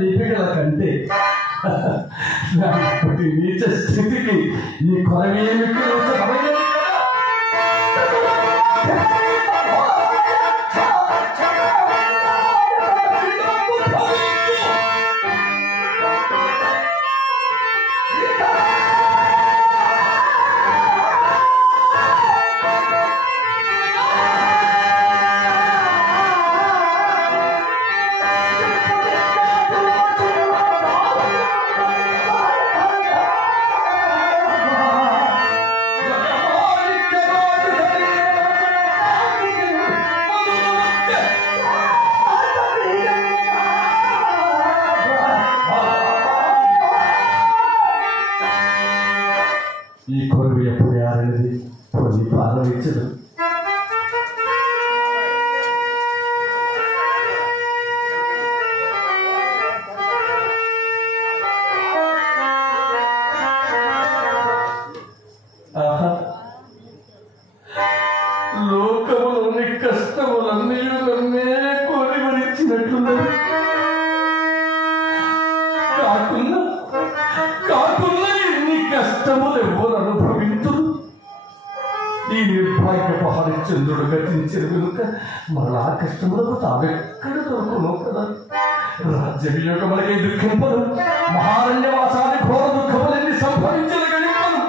దీపికల కంటే ఇప్పటి నీచ స్థితికి ఈ కొరవేమికి ఈ కొరవి ఎప్పుడు ఆరనిది కొన్ని పాలవించదు. లోకములోని కష్టములన్నీ నన్నే కోరివరించినట్లున్నది. కాకుండా ఎన్ని కష్టములు ఎవరు అనుభవించురు. ఈ నిర్భాగ్యపు హరిశ్చంద్రుడు గతించిన కనుక మరలా కష్టములకు తావెక్కడ దొరకను కదా. రాజ్య వియోగములకై దుఃఖింపను, మహారణ్యవాసాన్ని ఘోర దుఃఖములన్నీ సంభవించిన గణింపను.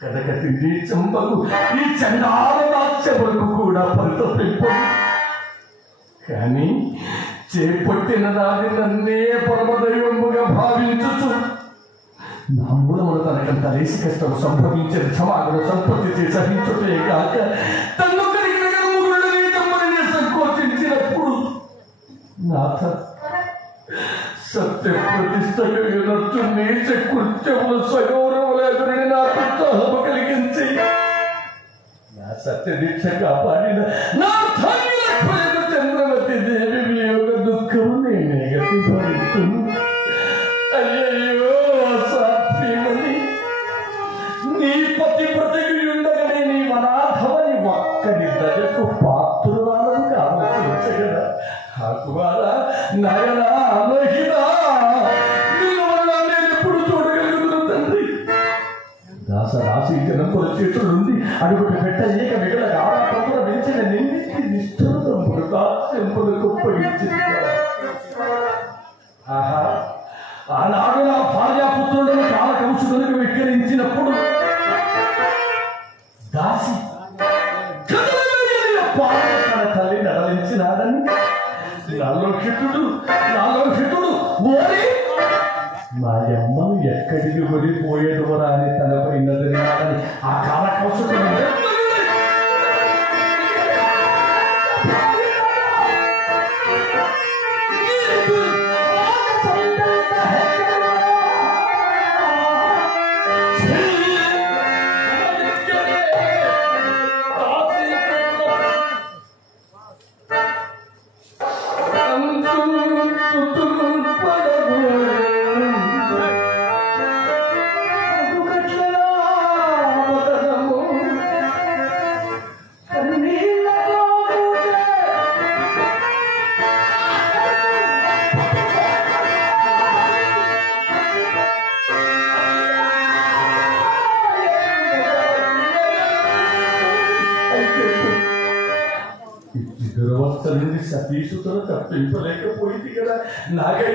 కదగతి నీచంబకు ఈ చండాల రాజ్యములకు కూడా పరితపింపను. కానీ చేపట్టిన దాన్ని నన్నే పరమదైవముగా భావించుచు నా మూలమున తనకంత లేసి కష్టం సంభవించిన క్షమాగుణ సంపత్తి సహించుటే కాక తను కలిగిన తమ్ముడిని సంకోచించినప్పుడు నాథ సత్య ప్రతిష్ట కలిగినట్టు నీచ కృత్యములు సగౌరవలేదని నాకు ఉత్సాహము కలిగించి నా సత్య దీక్ష కాపాడిన నా చంద్రవతి దేవి వియోగ దుఃఖము నేనే గతి భరిస్తును. అయ్యయ్యో సాత్వీమని, నీ పతివ్రతకి ఉండగానే నీ అనాథమని ఒక్కడి దయకు పాత్రురాలను కావచ్చు కదా. ఆకువారా నయనా మహిళా నేను ఎప్పుడు చూడగలుగుతున్నా తండ్రి. దాసరాశి జనపుల చేతుల నుండి అడుగుటి పెట్ట ఏక మిగల ఆరాటంలో నిలిచిన నిన్నింటి నిష్ఠురతములు దాస్యంపులకు ఉపయోగించింది. ఆహా, ఆనాడు నా భార్యాపుత్రులను కాలకంసులకు విక్రయించినప్పుడు దాసి తన తల్లి నడలించినాడని నాలో హితుడు ఓరి మా అమ్మను ఎక్కడికి వెళ్ళిపోయేదోరా అని తనపైనది నాడని ఆ కాలకంసుడు దురవస్థ నుండి సతీసుతో తప్పింపలేకపోయింది కదా. నాకై